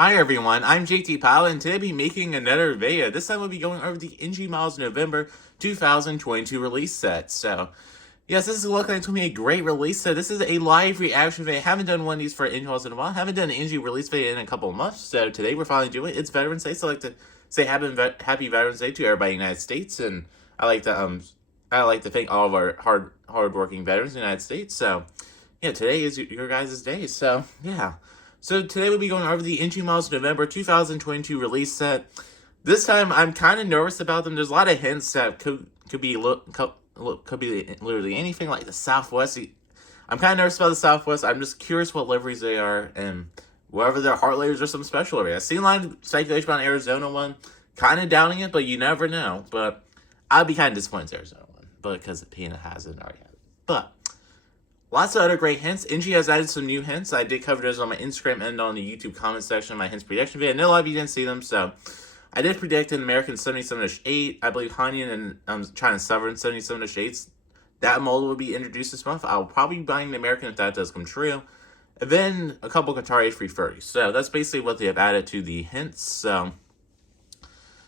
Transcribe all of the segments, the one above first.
Hi everyone, I'm JT Pilot and today I'll be making another video. This time we'll be going over the NG Models November 2022 release set. So, yes, this is looking like to be a great release set. This is a live reaction video. I haven't done one of these for NG Models in a while. I haven't done an NG release video in a couple of months. So today we're finally doing it. It's Veterans Day, so I'd like to say happy Veterans Day to everybody in the United States. And I like to thank all of our hardworking veterans in the United States. So, yeah, today is your guys' day. So, yeah. So today we'll be going over the NG Models November 2022 release set. This time I'm kind of nervous about them. There's a lot of hints that could be literally anything, like the Southwest. I'm kind of nervous about the Southwest. I'm just curious what liveries they are and whether they're Heartlanders or some special livery. I've seen a lot of speculation about Arizona one, kind of doubting it, but you never know. But I'd be kind of disappointed in Arizona one, but because Pina hasn't already had it. But lots of other great hints. NG has added some new hints. I did cover those on my Instagram and on the YouTube comment section of my hints prediction video. I know a lot of you didn't see them, so I did predict an American 77-8. I believe Hanyan and China Sovereign 77-8. That model will be introduced this month. I'll probably be buying the American if that does come true. And then a couple Qatar H330. So that's basically what they have added to the hints. So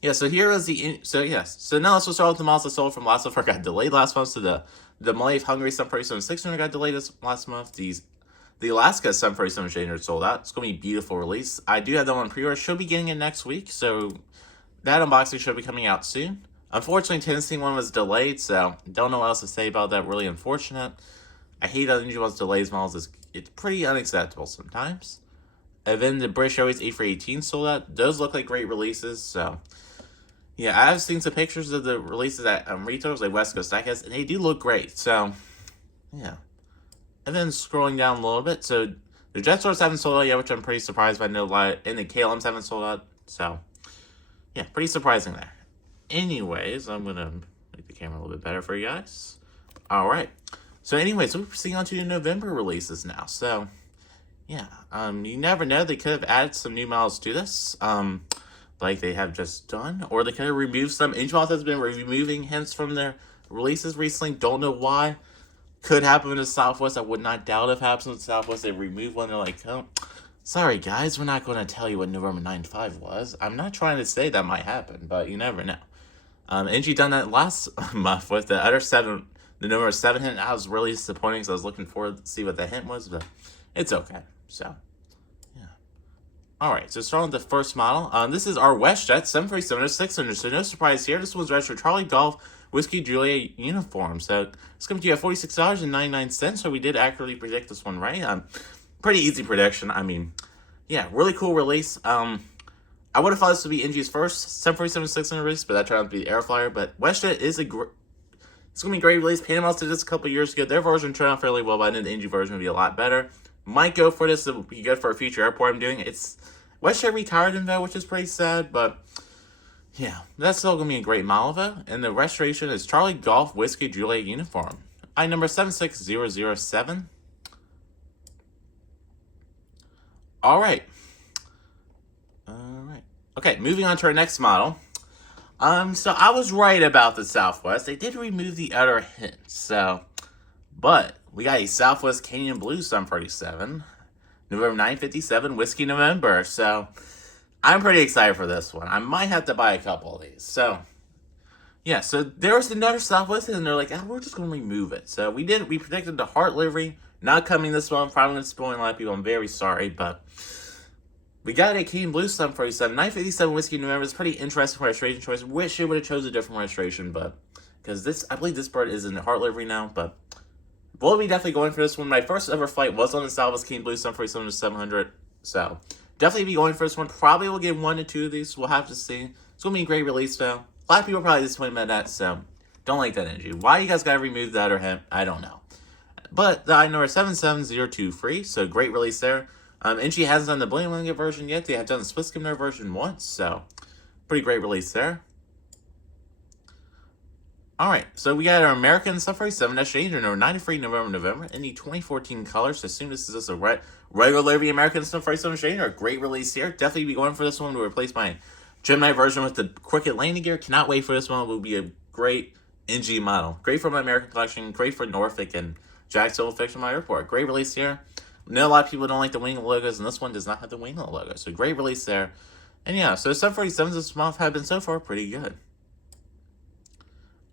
yeah, so here is the, so now let's start with the models that sold from last month. Got delayed last month, so the Malay Hungary 747-600 got delayed last month. The Alaska 747-800 sold out. It's going to be a beautiful release. I do have that one pre-order. Should be getting it next week, so that unboxing should be coming out soon. Unfortunately, Tennessee one was delayed, so don't know what else to say about that. Really unfortunate. I hate that NG One's delays models. It's pretty unacceptable sometimes. And then the British Airways A318 sold out. Those look like great releases, so yeah, I've seen some pictures of the releases at retailers like West Coast Diecast, and they do look great. So, yeah. And then scrolling down a little bit, so the Jetsons haven't sold out yet, which I'm pretty surprised by. No lie, and the KLMs haven't sold out. So, yeah, pretty surprising there. Anyways, I'm gonna make the camera a little bit better for you guys. All right. So, anyways, we're proceeding on to the November releases now. So, yeah, you never know. They could have added some new models to this. Like they have just done, or they could have removed some. NG Models has been removing hints from their releases recently. Don't know why. Could happen in the Southwest. I would not doubt if it happens in the Southwest. They remove one. They're like, oh, sorry guys, we're not going to tell you what November 9/5 was. I'm not trying to say that might happen, but you never know. NG done that last month with the other 7, the number 7 hint. I was really disappointed because I was looking forward to see what the hint was, but it's okay. So. Alright, so starting with the first model. This is our WestJet 747-600, so no surprise here. This one's registered Charlie Golf Whiskey Juliet uniform. So it's coming to you at $46.99, so we did accurately predict this one right. Pretty easy prediction. I mean, yeah, really cool release. I would have thought this would be NG's first 747-600 release, but that turned out to be the Airflyer. But WestJet is it's going to be a great release. Panama did this a couple years ago. Their version turned out fairly well, but I know the NG version would be a lot better. Might go for this. It would be good for a future airport I'm doing. It's WestJet retired him though, which is pretty sad, but yeah, that's still gonna be a great model though. And the restoration is Charlie Golf Whiskey Juliet uniform. I number 76007. Alright. Okay, moving on to our next model. So I was right about the Southwest. They did remove the other hints, so but we got a Southwest Canyon Blue 747, November 9/57 Whiskey November. So I'm pretty excited for this one. I might have to buy a couple of these. So yeah, so there was another Southwest, and they're like, oh, we're just going to remove it. So we predicted the Heart livery not coming this month. Probably going to spoil a lot of people. I'm very sorry, but we got a Canyon Blue 747, 9/57 Whiskey November. It's pretty interesting registration choice. Wish it would have chose a different registration, but because I believe this bird is in the Heart livery now, but we'll be definitely going for this one. My first ever flight was on the Southwest Canyon Blue 747-700, so definitely be going for this one. Probably will get 1 to 2 of these. We'll have to see. It's going to be a great release, though. A lot of people are probably disappointed by that, so don't like that energy. Why you guys got to remove that or him, I don't know. But the I number 7702 free, so great release there. NG hasn't done the Bling Bling version yet. They have done the Swiss Skimmer version once, so pretty great release there. Alright, so we got our American 747-800, number 93 November, in the 2014 colors. So assume this is just a regular livery American 747-800. Great release here. Definitely be going for this one to replace my Gemini version with the Cricket landing gear. Cannot wait for this one. It will be a great NG model. Great for my American collection. Great for Norfolk and Jacksonville Fictional Airport. Great release here. I know a lot of people don't like the wing logos, and this one does not have the wing logo. So great release there. And yeah, so 747s this month have been so far pretty good.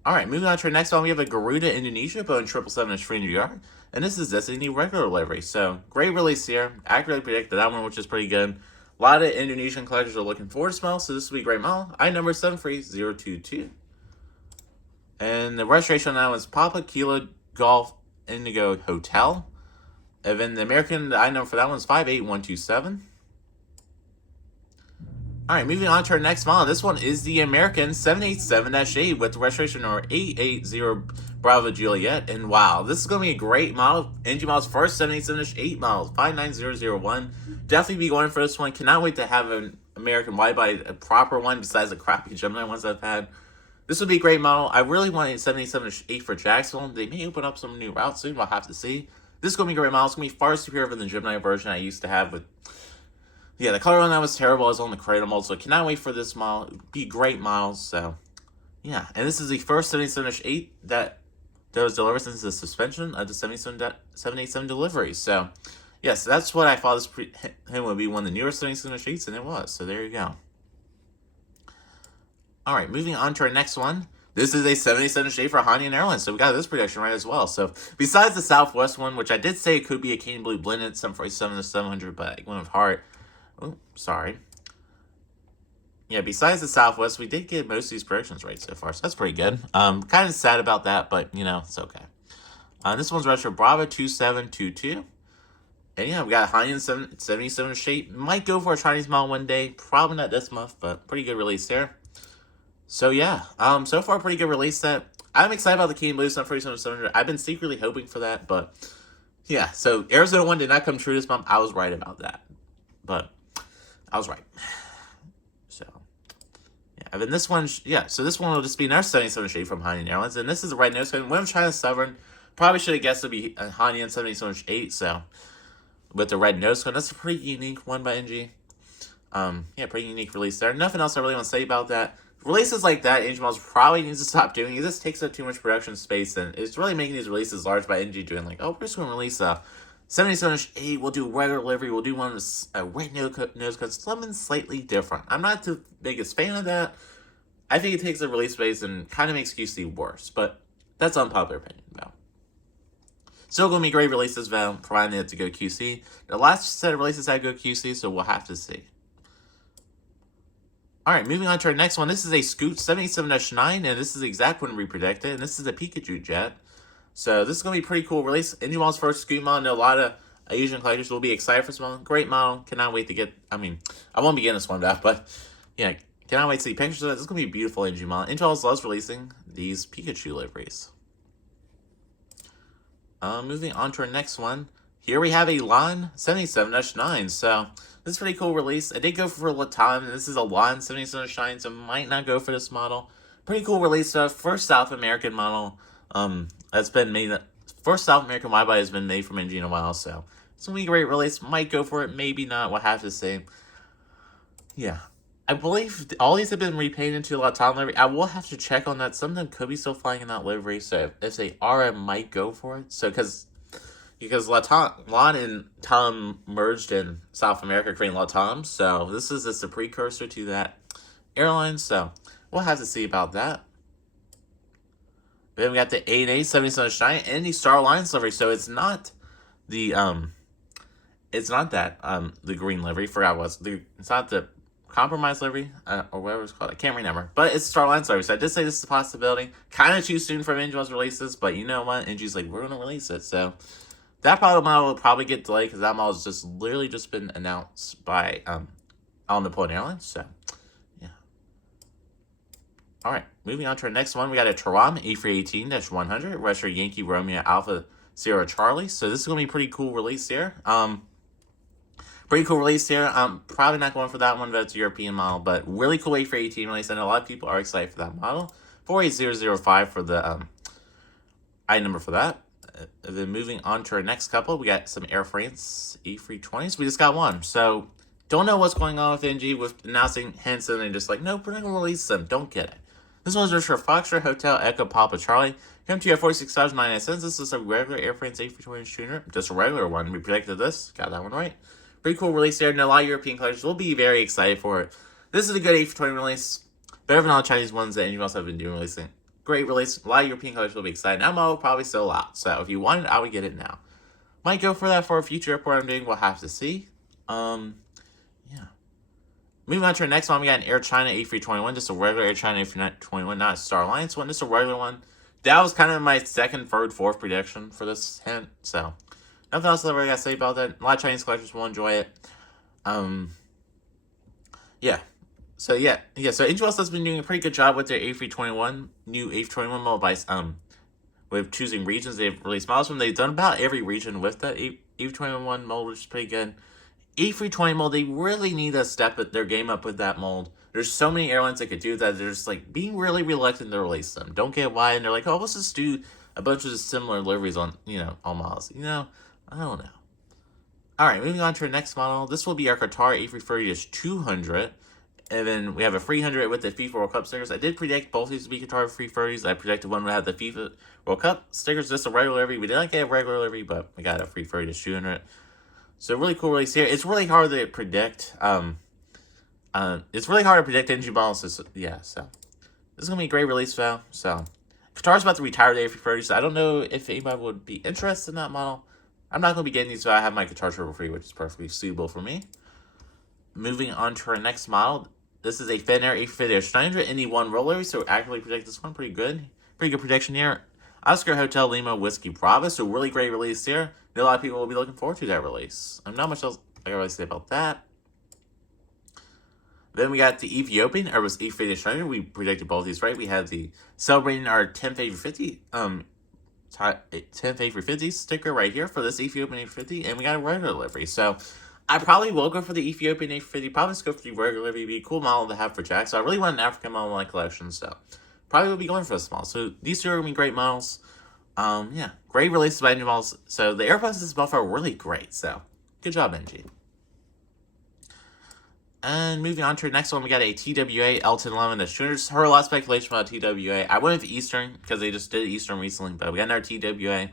Alright, moving on to our next one, we have a Garuda Indonesia Boeing 777-300ER. And this is Destiny regular livery. So great release here. Accurately predicted that one, which is pretty good. A lot of Indonesian collectors are looking forward to this model, so this will be a great model. I number 73022. And the registration on that one is Papa Kilo Golf Indigo Hotel. And then the American I number for that one is 58127. Alright, moving on to our next model. This one is the American 787-8 with the registration number 880 Bravo Juliet. And wow, this is going to be a great model. NG Model's first 787-8 model, 59001. Definitely be going for this one. Cannot wait to have an American wide-body, a proper one, besides the crappy Gemini ones I've had. This would be a great model. I really want a 787-8 for Jacksonville. They may open up some new routes soon. We'll have to see. This is going to be a great model. It's going to be far superior than the Gemini version I used to have with... Yeah, the color on that was terrible. It was on the cradle mold, so I cannot wait for this model. It would be great models, so... Yeah, and this is the first 787-8 that was delivered since the suspension of the 787 delivery. So, yes, that's what I thought him would be one of the newer 787-8s, and it was. So there you go. Alright, moving on to our next one. This is a 787-8 for Hainan Airlines, so we got this prediction right as well. So, besides the Southwest one, which I did say it could be a Cane Blue blended 747 to 700, but I went with Heart. Oh, sorry. Yeah, besides the Southwest, we did get most of these predictions right so far, so that's pretty good. Kind of sad about that, but, you know, it's okay. This one's registered Bravo 2722. And yeah, we got Hainan 777-8. Might go for a Chinese model one day. Probably not this month, but pretty good release there. So yeah, so far pretty good release set. I'm excited about the Cane Blue 747-700. I've been secretly hoping for that, but yeah. So Arizona one did not come true this month. I was right about that, but I was right. So yeah, and then this one, yeah. So this one will just be another 77-8 from Hainan Airlines, and this is the right nose cone. When I'm China Sovereign, probably should have guessed it'd be a Hainan 77-8. So with the red nose cone, that's a pretty unique one by NG. Yeah, pretty unique release there. Nothing else I really want to say about that. Releases like that, NG Models probably needs to stop doing. It just takes up too much production space, and it's really making these releases large by NG doing like, oh, we're just going to release a 77-8, we'll do regular delivery, we'll do one with a red nose cone, something slightly different. I'm not the biggest fan of that. I think it takes up release space and kind of makes QC worse, but that's unpopular opinion, though. Still going to be great releases, though, providing it to go QC. The last set of releases had go QC, so we'll have to see. Alright, moving on to our next one. This is a Scoot 77-9, and this is the exact one we predicted, and this is a Pikachu jet. So this is going to be a pretty cool release. NG Model's first Scoot model. I know a lot of Asian collectors will be excited for this one. Great model. Cannot wait to get, I won't be getting this one back, but yeah, cannot wait to see pictures of it. This is going to be a beautiful NG model. NG Models loves releasing these Pikachu liveries. Moving on to our next one. Here we have a Lon 77-9. So this is a pretty cool release. I did go for Latam. This is a Lon 77-9, so might not go for this model. Pretty cool release. First South American model that's been made. First South American wide-body has been made from NG in a while, so it's going to be a great release. Might go for it, maybe not. We'll have to see. Yeah. I believe all these have been repainted into Latam livery. I will have to check on that. Some of them could be still flying in that livery, so if they are, I might go for it. So, because Lon and Tom merged in South America, creating Latam, so this is just a precursor to that airline, so we'll have to see about that. Then we got the 8A 77-9 and the Star Alliance livery, so it's not the the green livery. Forgot what it's not the compromise livery or whatever it's called. I can't remember, but it's Star Alliance livery. So I did say this is a possibility. Kind of too soon for NG's releases, but you know what? NG's like, we're gonna release it, so. That model will probably get delayed because that model has just literally just been announced by on the Napoleon Airlines. So, yeah. All right, moving on to our next one. We got a Taram A318-100, registered Yankee Romeo Alpha Sierra Charlie. So this is going to be a pretty cool release here. Pretty cool release here. I'm probably not going for that one, but it's a European model. But really cool A318 release. I know a lot of people are excited for that model. 48005 for the I number for that. Then moving on to our next couple, we got some Air France A320s. We just got one. So, don't know what's going on with NG with announcing Henson and just like, nope, we're not going to release them. Don't get it. This one's just for Foxtrot Hotel Echo Papa Charlie. Come to you at $46.99. This is a regular Airframe's A320 tuner, just a regular one. We predicted this, got that one right. Pretty cool release there, and a lot of European collectors will be very excited for it. This is a good A320 release, better than all the Chinese ones that anyone else have been doing releasing. Great release, a lot of European collectors will be excited. That model will probably sell out, so if you want it, I would get it now. Might go for that for a future airport I'm doing, we'll have to see. Yeah. Moving on to our next one, we got an Air China A321, just a regular Air China A321, not a Star Alliance one, just a regular one. That was kind of my second, third, fourth prediction for this hint, so nothing else I really got to say about that. A lot of Chinese collectors will enjoy it. Yeah. So Ingeos has been doing a pretty good job with their A321, new A321 model by with choosing regions. They've released models from. They've done about every region with that A321 mold, which is pretty good. A320 mold, they really need to step their game up with that mold. There's so many airlines that could do that. They're just like being really reluctant to release them. Don't get why, and they're like, oh, let's just do a bunch of similar liveries on all models. I don't know. All right, moving on to our next model. This will be our Qatar A330-200. And then we have a 300 with the FIFA World Cup stickers. I did predict both these to be Qatar 330s. I predicted one would have the FIFA World Cup stickers, just a regular livery. We did not get a regular livery, but we got a 330-200. So really cool release here. It's really hard to predict. It's really hard to predict engine balances. Yeah, so this is gonna be a great release, though. So Qatar's about to retire the A330, so I don't know if anybody would be interested in that model. I'm not gonna be getting these, so I have my Qatar Turbo Free, which is perfectly suitable for me. Moving on to our next model. This is a Finnair A350-900 NE1 roller, so accurately predict this one. Pretty good prediction here. Oscar Hotel Lima Whiskey Bravo, so really great release here. A lot of people will be looking forward to that release. Not much else I can really say about that. Then we got the Ethiopian Airbus A350-900. We predicted both these right. We had the celebrating our 10th A350 sticker right here for this Ethiopian A350, and we got a regular delivery. So I probably will go for the Ethiopian A350. Probably just go for the regular delivery. It'd be a cool model to have for Jack. So I really want an African model in my collection. So probably will be going for this model. So these two are gonna be great models. Yeah, great releases by engine models. So the airbuses both are really great. So good job, NG. And moving on to our next one, we got a TWA L1011. There's heard a lot of speculation about TWA. I went with Eastern because they just did Eastern recently, but we got another TWA.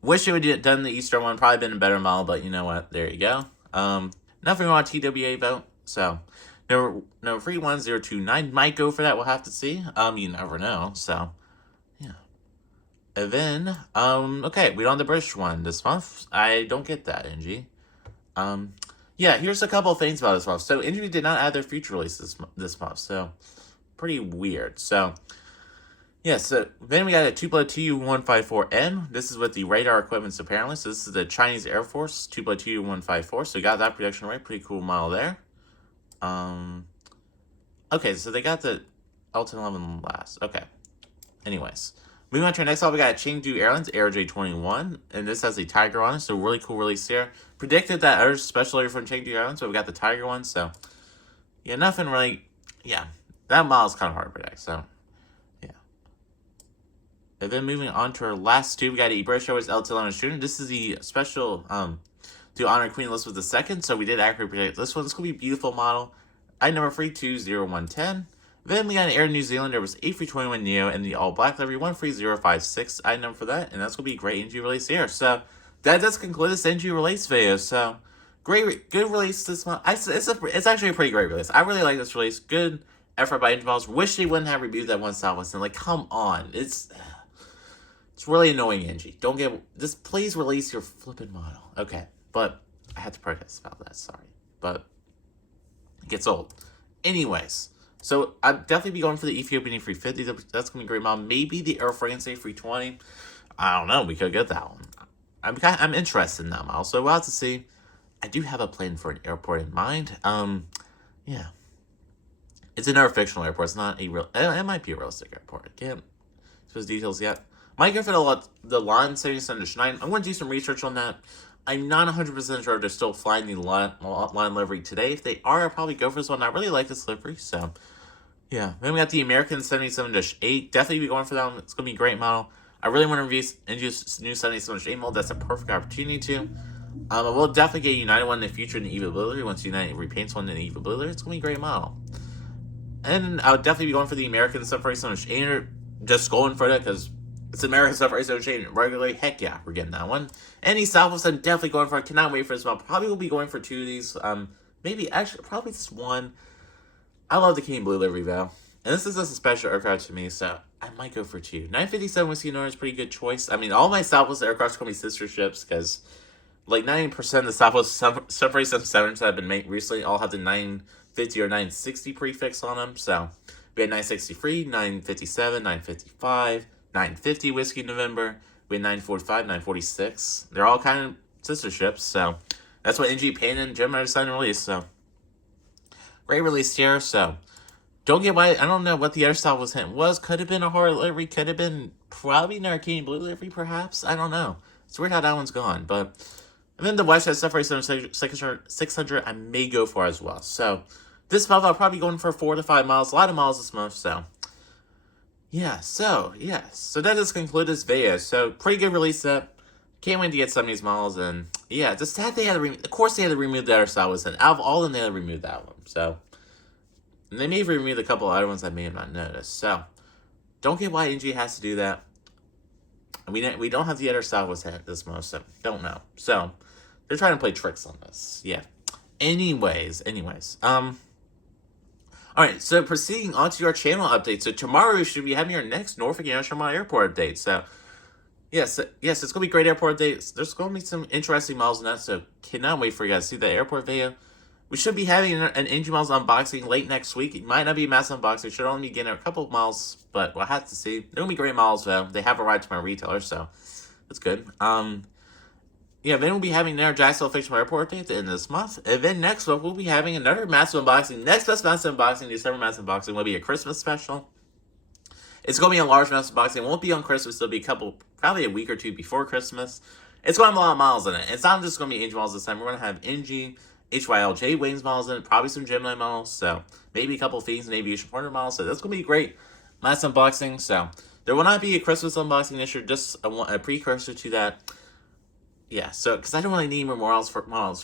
Wish they would have done the Eastern one. Probably been a better model, but you know what? There you go. Nothing wrong with TWA though. So number 31029 might go for that. We'll have to see. You never know. So yeah. And then okay, we don't have the British one this month. I don't get that, NG. Yeah, here's a couple of things about this month. So NG did not add their future releases this month. So pretty weird. So yeah, so then we got a Tupelo Tu-154M. This is with the radar equipments apparently. So this is the Chinese Air Force Tupelo Tu-154. So we got that prediction right. Pretty cool model there. Okay, so they got the L1011 last. Okay. Anyways. Moving on to our next one, we got Chengdu Airlines Air J21. And this has a Tiger on it. So really cool release here. Predicted that other special order from Chengdu Airlines, but we got the Tiger one. So yeah, nothing really. Yeah, that model's kind of hard to predict. So and then moving on to our last two, we got a British Airways L1011 student. This is the special to honor Queen Elizabeth II. So we did accurately predict this one. This could be a beautiful model. Item number 32010. Then we got an Air New Zealand. There was A321neo in the all black livery 13056. Item number for that, and that's gonna be a great NG release here. So that does conclude this NG release video. So good release this month. It's actually a pretty great release. I really like this release. Good effort by NG models. Wish they wouldn't have reviewed that one Southwest. And like, come on, it's really annoying, NG. Just please release your flippin' model. Okay, but I had to protest about that. Sorry, but it gets old. Anyways, so I'd definitely be going for the Ethiopian A350. That's gonna be a great model. Maybe the Air France A320. I don't know. We could get that one. I'm interested in that model, so we'll have to see. I do have a plan for an airport in mind. Yeah, it's another fictional airport. It's not a real. It might be a realistic airport. I can't suppose details yet. Might go for the line 77-9. I'm going to do some research on that. I'm not 100% sure if they're still flying the line livery today. If they are, I'll probably go for this one. I really like this livery, so yeah. Then we got the American 77-8. Definitely be going for that one. It's going to be a great model. I really want to introduce new 77-8 model. That's a perfect opportunity to. We'll definitely get a United one in the future in the Eva Blue livery. Once United repaints one in the Eva Blue livery, it's going to be a great model. And I would definitely be going for the American stuff race on Shane, just going for that because it's American stuff race on Shane regularly. Heck yeah, we're getting that one. Any Southwest, I'm definitely going for. I cannot wait for this one. Probably will be going for 2 of these. Maybe actually probably just 1. I love the King Blue livery though, and this is just a special aircraft to me, so I might go for 2. 957 Whiskey North is a pretty good choice. I mean, all my Southwest aircrafts call me sister ships because like 90% of the Southwest stuff race 7s that have been made recently all have the 950 or 960 prefix on them. So we had 963, 957, 955, 950 Whiskey November. We had 945, 946. They're all kind of sister ships, so that's what NG Payne and Gemini decided to release. So great release here. So don't get why. I don't know what the other style was. Could have been a horror livery. Could have been probably an Arcane Blue livery, perhaps. I don't know. It's weird how that one's gone, but. And then the West has stuff race 600 I may go for as well. So this month I'll probably be going for 4 to 5 miles. A lot of miles this month, so yeah, so that does conclude this video. So pretty good release set. Can't wait to get some of these models, and yeah, just sad they had to of course they had to remove the other style was, and out of all of them they had to remove that one. So and they may have removed a couple other ones I may have not noticed. So don't get why NG has to do that. We don't have the other style was this month, so don't know. So they're trying to play tricks on this. Yeah. Anyways. Alright, so proceeding on to our channel update. So tomorrow we should be having our next Norfolk International Airport update. So yes, it's going to be great airport updates. There's going to be some interesting models in that, so cannot wait for you guys to see the airport video. We should be having an NG Miles unboxing late next week. It might not be a massive unboxing. Should only be getting a couple of miles, but we'll have to see. They're going to be great models, though. They have arrived to my retailer, so that's good. Yeah, then we'll be having our Jacksonville Fictional Airport update at the end of this month. And then next month, we'll be having another massive unboxing. Next best massive unboxing, December massive unboxing, will be a Christmas special. It's going to be a large massive unboxing. It won't be on Christmas. It'll be probably a week or 2 before Christmas. It's going to have a lot of models in it. It's not just going to be NG models this time. We're going to have NG, HYLJ Wings models in it, probably some Gemini models. So maybe a couple of Fiends and Aviation Partner models. So that's going to be a great massive unboxing. So there will not be a Christmas unboxing this year, just a precursor to that. Yeah, so, because I don't really need more models for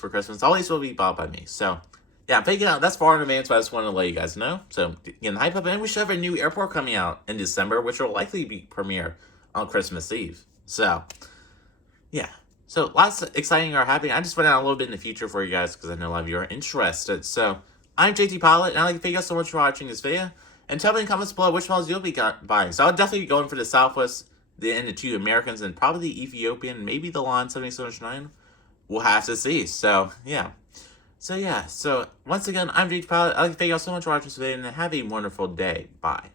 Christmas. All these will be bought by me. So, yeah, I'm figuring out that's far in advance, but I just wanted to let you guys know. So, again, hype up, and we should have a new airport coming out in December, which will likely be premiere on Christmas Eve. So, yeah. So, lots of exciting are happening. I just went out a little bit in the future for you guys, because I know a lot of you are interested. So, I'm JT Pilot, and I'd like to thank you guys so much for watching this video. And tell me in the comments below which models you'll be buying. So, I'll definitely be going for the Southwest, the 2 Americans, and probably the Ethiopian, maybe the Lon 7709. We'll have to see. So, yeah. So, once again, I'm JT Pilot. I'd like to thank you all so much for watching this video, and have a wonderful day. Bye.